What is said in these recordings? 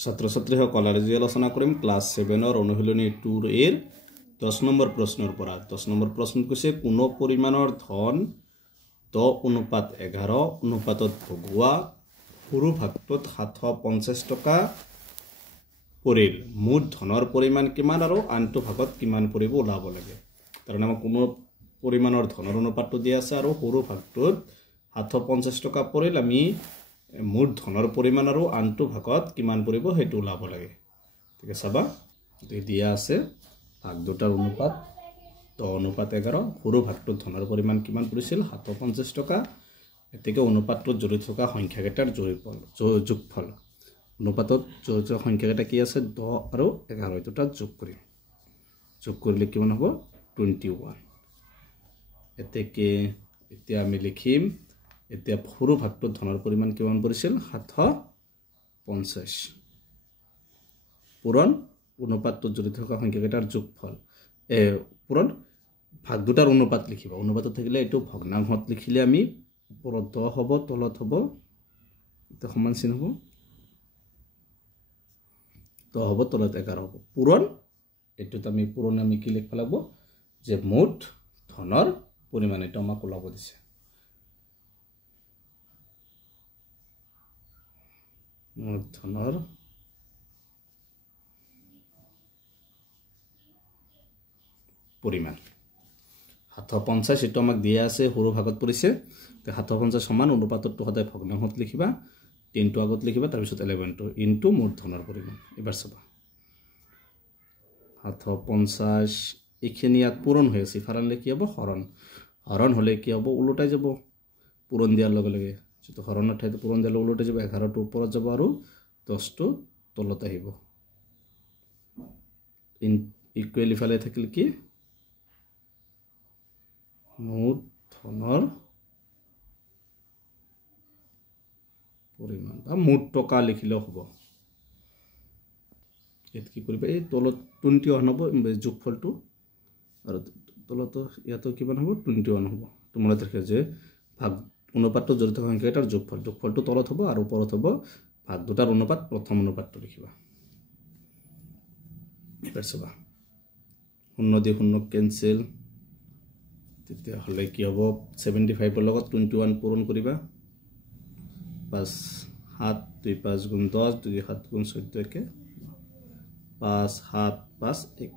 ছাত্ৰ ছাত্ৰীসকল আজি আলোচনা কৰিম ক্লাছ 7 অনুশীলনী 2 এৰ 10 নম্বৰ প্ৰশ্নৰ পৰা 10 নম্বৰ প্ৰশ্ন কৈছে কোনো পৰিমাণৰ ধন 10:11 অনুপাতত ভগোৱা সৰু ভাগটোত 750 টকা পৰিল মুঠ ধনৰ পৰিমাণ কিমান আৰু আনটো ভাগত কিমান পৰিব ওলাব লাগে কাৰণ আমাক কোনো পৰিমাণৰ ধনৰ অনুপাতটো দিয়া আছে আৰু সৰু ভাগটোত 750 টকা পৰিল আমি মুঠ ধনৰ পৰিমাণ আৰু আনটো ভাগত কিমান পৰিব হেতু ওলাব লাগে ঠিক আছে চাবা দিয়া আছে ভাগ দুটাৰ অনুপাত 10:11 সৰু ভাগটোত ধনৰ পৰিমাণ কিমান পৰিছিল 750 টকা এতেকে অনুপাতটোত জড়িত থকা সংখ্যাকেইটাৰ যোগফল অনুপাতত জড়িত সংখ্যাকেইটা কি আছে 10 আৰু 11 দুটা যোগ কৰিলে কিমান হ'ব 21 এতেকে এতিয়া আমি লিখিম এতিয়া সৰু ভাগটোত ধনৰ পৰিমাণ কিমান পৰিছিল 750 পূৰণ অনুপাতটোত জড়িত থকা সংখ্যাকেইটাৰ যোগফল পূৰণ ভাগ দুটাৰ অনুপাত লিখিবা অনুপাতত থাকিলে এটো ভগ্নাংশত লিখিলে আমি ওপৰত 10 হ'ব তলত হ'ব এটা সমান চিন হ'ব 10 হ'ব তলত 11 হ'ব পূৰণ এটোত আমি পূৰণ আমি কি লিখব লাগিব যে মুঠ ধনৰ পৰিমাণ এটা আমাক ওলাব দিছে মুঠ ধনৰ পৰিমাণ 750 এটো আমাক দিয়া আছে সৰু ভাগত পৰিছে তে 750 সমান অনুপাতটো সদায় ভগ্নাংশত লিখিবা 3 টো আগত লিখিবা তাৰ পিছত 11 টো ইনটু মুঠ ধনৰ পৰিমাণ এবাৰ চাবা 750 এখিনি ইয়াত পূৰণ হৈ আছে ফাৰানলে কি হ'ব হৰণ হলে কি হ'ব উলটাই যাব পূৰণ দিয়াৰ লগে লগে যেটো হৰণৰ ঠাইতে পূৰণ দিলে উলটাই যাব 11 টো ওপৰত যাব আৰু 10 টো তলত আহিব ইন ইকুৱেলি ফালে থাকিল কি মুঠ ধনৰ পৰিমাণ বা মুঠ টকা লিখিলেও হ'ব এত কি কৰিবা এই তলত 21 হ'ব যোগফলটো আৰু তলত ইয়াতো কিমান হ'ব 21 হ'ব তোমালে দেখে যে ভাগ অনুপাতটো জড়িত সংখ্যাটাৰ যোগফলটো তলত হ'ব আৰু ওপৰত হ'ব ভাগ দুটাৰ অনুপাত প্ৰথম অনুপাতটো লিখিবা এবাৰ চাবা 0 দি 0 কেনসেল তেতিয়া হলে কি হ'ব 75 ৰ লগত 21 পূৰণ কৰিবা 5 7 2 5 গুণ 10 2 7 গুণ 14 কে 5 7 5 1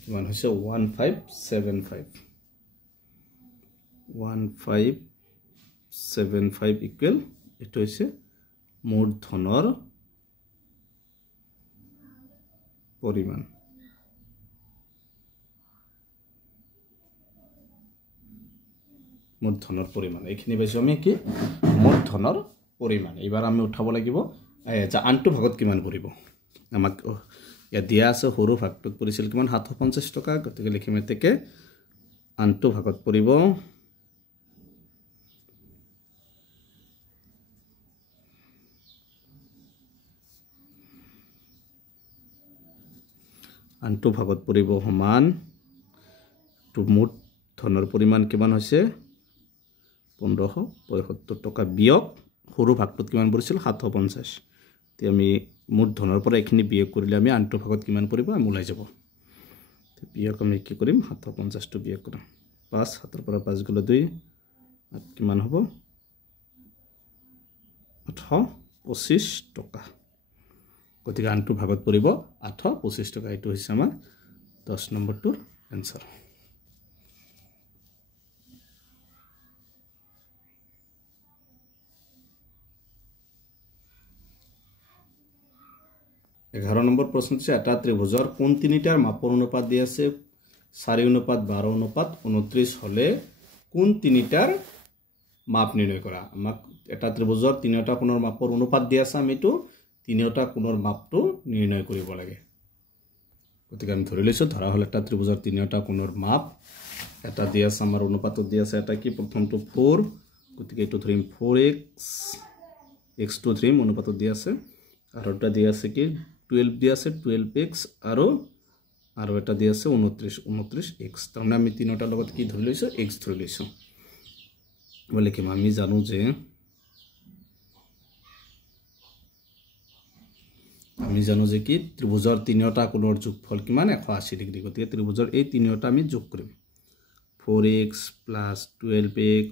কিমান হৈছে 1575 ইকুৱেল এটো হৈছে মুঠ ধনৰ পৰিমাণ মুঠ ধনৰ পৰিমাণ এইখিনি পাইছো আমি কি মুঠ ধনৰ পৰিমাণ এবাৰ আমি উঠাব লাগিব আচ্ছা আনটো ভাগত কিমান পৰিব আমাক ইয়া দিয়া আছে সৰু ভাগটোত পৰিছিল কিমান 750 টকা গতিকে লিখিম এতেকে আনটো ভাগত পৰিব আনটো ভাগত পৰিব সমান তো মুঠ ধনৰ পৰিমাণ কিমান হৈছে 1575 টকা বিয়োগ সৰু ভাগটোত কিমান পৰিছিল 750 তে আমি মুঠ ধনৰ পৰা এখিনি বিয়োগ কৰিলে আমি আনটো ভাগত কিমান পৰিব আমি ওলাই যাব তে বিয়োগ আমি কি কৰিম 750 টো বিয়োগ কৰিম 5 7 ৰ পৰা 5 গলে 2 কিমান হ'ব 825 টকা গতিকে আনটো ভাগত পৰিব 825 টকা এটো হৈছে আমাৰ 10 নম্বৰটোৰ আনসাৰ এঘাৰ নম্বৰ প্ৰশ্নটো এটা ত্ৰিভুজৰ কোন তিনিটাৰ মাপৰ অনুপাত দিয়া আছে 4:12:29 হলে কোন তিনিটাৰ মাপ নিৰ্ণয় কৰা আমাক এটা ত্ৰিভুজৰ তিনিটা কোণৰ মাপৰ অনুপাত দিয়া আছে আমিটো তিনিটা কোণৰ মাপটো নিৰ্ণয় কৰিব লাগে গতিকে আমি ধৰি লৈছো ধৰা হল এটা ত্ৰিভুজৰ তিনিটা কোণৰ মাপ এটা দিয়া আছে আমাৰ অনুপাতত দিয়া আছে এটা কি প্ৰথমটো 4 গতিকে এটো ধৰিম 4x x2 ধৰিম অনুপাতত দিয়া আছে আৰু এটা দিয়া আছে কি 12 দিয়া আছে 12x আৰু এটা দিয়া আছে 29x তাৰমানে আমি তিনিটা লগত কি ধৰি লৈছো x ধৰি লৈছো বলে কি আমি জানো যে আমি জানো যে কি ত্ৰিভুজৰ তিনিটা কোণৰ যোগফল কিমান 180 ডিগ্ৰী গতিকে ত্ৰিভুজৰ এই তিনিটা আমি যোগ কৰিম 4x + 12x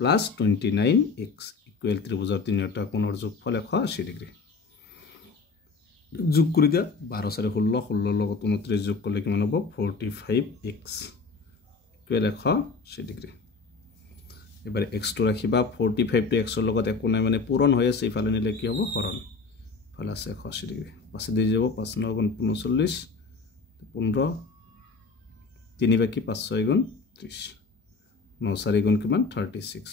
+ 29x ইকুৱেল ত্ৰিভুজৰ তিনিটা কোণৰ যোগফল 180 ডিগ্ৰী যোগ কৰি দিয়া 12 4 16 16 লগত 29 যোগ কৰিলে কিমান হ'ব 45x ইকুৱেল 180 ডিগ্ৰী এবাৰ x টো ৰাখিবা 45 টো x ৰ লগত একো নাই মানে পূৰণ হৈ আছে ইফালে নিলে কি হ'ব হৰণ ফালে আছে 180 ডিগ্ৰী পাছে দি যাব 5 9 গুণ 45 15 3 বাকি 5 6 গুণ 30 9 4 গুণ কিমান 36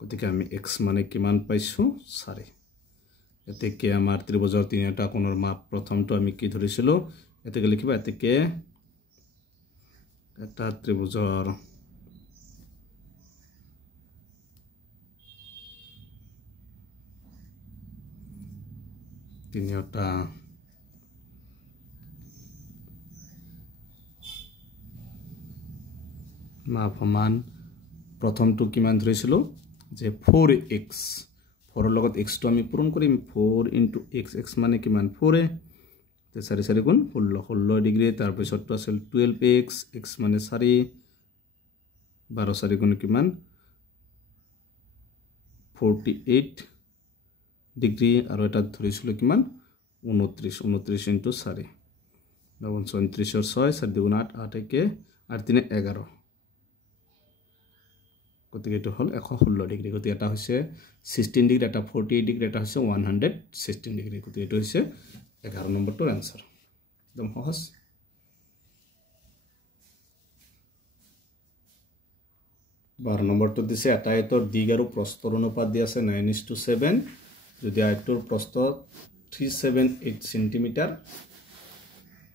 গতিকে আমি x মানে কিমান পাইছো 4 এতেকে আমাৰ ত্ৰিভুজৰ তিনিটা কোণৰ মাপ প্ৰথমটো আমি কি ধৰিছিলো এতেকে লিখিবা এতেকে এটা ত্ৰিভুজৰ তিনিটা মাপ সমান প্ৰথমটো কিমান ধৰিছিলো যে 4x 4 ৰ লগত x টো আমি পূৰণ কৰিম 4 * x x মানে কিমান 4 তে 4 4 গুণ 16 16 ডিগ্ৰী তাৰ পিছতটো আছিল 12x x মানে 4 12 4 গুণ কিমান 48 ডিগ্ৰী আৰু এটা ধৰিছিলো কিমান 29 29 * 4 34 ৰ 6 4 2 8 8 কে 8 3 11 গতিকে এটো হল 116 ডিগ্ৰী গতিকে এটা হৈছে 16 ডিগ্ৰী এটা 48 ডিগ্ৰী এটা হৈছে 116 ডিগ্ৰী গতিকে এটো হৈছে 11 নম্বৰটোৰ आंसर একদম সহজ 12 নম্বৰটো দিছে এটা আয়তৰ দিগ আৰু প্ৰস্থৰ অনুপাত দি আছে 9:7 যদি আয়তৰ প্ৰস্থ 378 সেন্টিমিটাৰ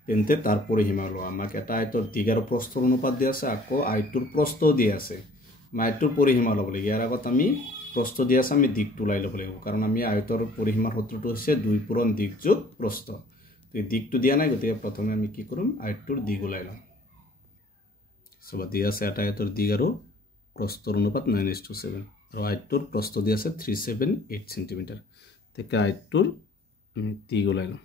তেন্তে তাৰ পৰিসীমা লো আমাক এটা আয়তৰ দিগ আৰু প্ৰস্থৰ অনুপাত দি আছে আকৌ আয়তৰ প্ৰস্থ দি আছে আয়তৰ পৰিসীমা লব লাগে ইয়াৰ আগত আমি প্ৰস্থ দি আছে আমি দিগটো লাই লব লাগিব কাৰণ আমি আয়তৰ পৰিসীমাৰ সূত্ৰটো হৈছে 2 পূৰণ দিগ যোগ প্ৰস্থ তো দিগটো দিয়া নাই গতিকে প্ৰথমে আমি কি কৰিম আয়তৰ দিগ ওলাই লম সব দি আছে এটা আয়তৰ দিগ আৰু প্ৰস্থৰ অনুপাত 9:7 আৰু আয়তৰ প্ৰস্থ দি আছে 378 সেন্টিমিটাৰ থেকে আয়তৰ আমি দিগ ওলাই লম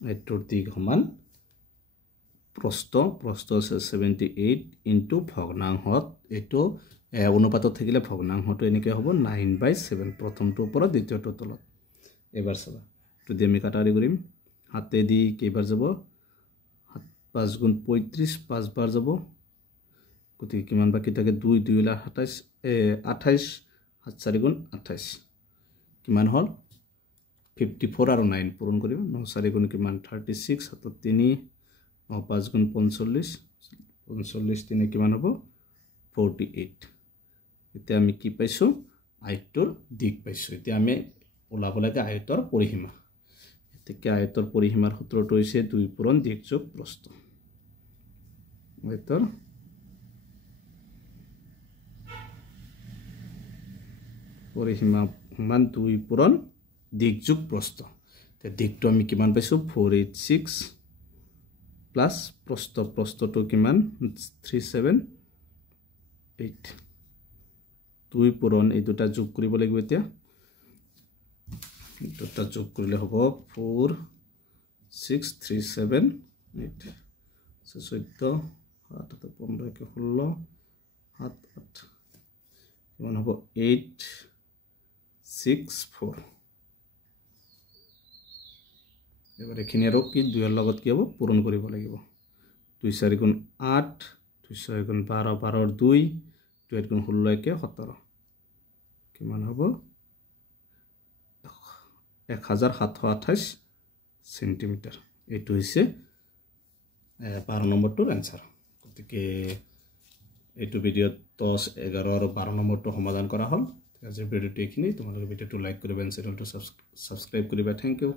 আয়তৰ দিগ সমান প্রস্থ আছে 78 ইনটু ভগ্নাংশত এটো অনুপাতত থাকিলে ভগ্নাংশটো এনেকৈ হ'ব 9/7 প্ৰথমটো ওপৰত দ্বিতীয়টো তলত এবাৰ চাবা যদি আমি কাটাৰি কৰিম হাতে দি কেইবাৰ যাব 5 গুণ 35 5 বাৰ যাব গতিকে কিমান বাকি থাকে 2 2 লা 27 28 7 4 গুণ 28 কিমান হল 54 আৰু 9 পূৰণ কৰিব 9 4 গুণ কিমান 36 7 3 9 5 গুণ 45 45 3 কিমান হ'ব 48 এতিয়া আমি কি পাইছো আয়তৰ দিগ পাইছো এতিয়া আমি ওলাব লাগে আয়তৰ পৰিসীমা এতেকে আয়তৰ পৰিসীমাৰ সূত্ৰটো হৈছে 2 পূৰণ দিগ যোগ প্ৰস্থ আয়তৰ পৰিসীমা সমান 2 পূৰণ দিগ যোগ প্ৰস্থ তে দিগটো আমি কিমান পাইছো 486 প্লাস প্ৰস্থটো কিমান 378 2 পূৰণ এই দুটা যোগ কৰিব লাগিব এতিয়া দুটা যোগ কৰিলে হ'ব 46378 14 7 15 কে 16 7 8 কিমান হ'ব 864 এবারে এখানে আৰু কি 2 এৰ লগত কি হ'ব পূৰণ কৰিব লাগিব 2 4 গুণ 8 2 6 গুণ 12 12 ৰ 2 2 গুণ 16 কে 17 কিমান হ'ব 1728 সেন্টিমিটার এটো হৈছে 12 নম্বৰটোৰ आंसर গতিকে এইটো ভিডিওত 10 11 আৰু 12 নম্বৰটো সমাধান কৰা হ'ল আজি ভিডিওটো এখিনি তোমালোকে ভিডিওটো লাইক কৰিবা চেনেলটো সাবস্ক্ৰাইব কৰিবা থ্যাংক ইউ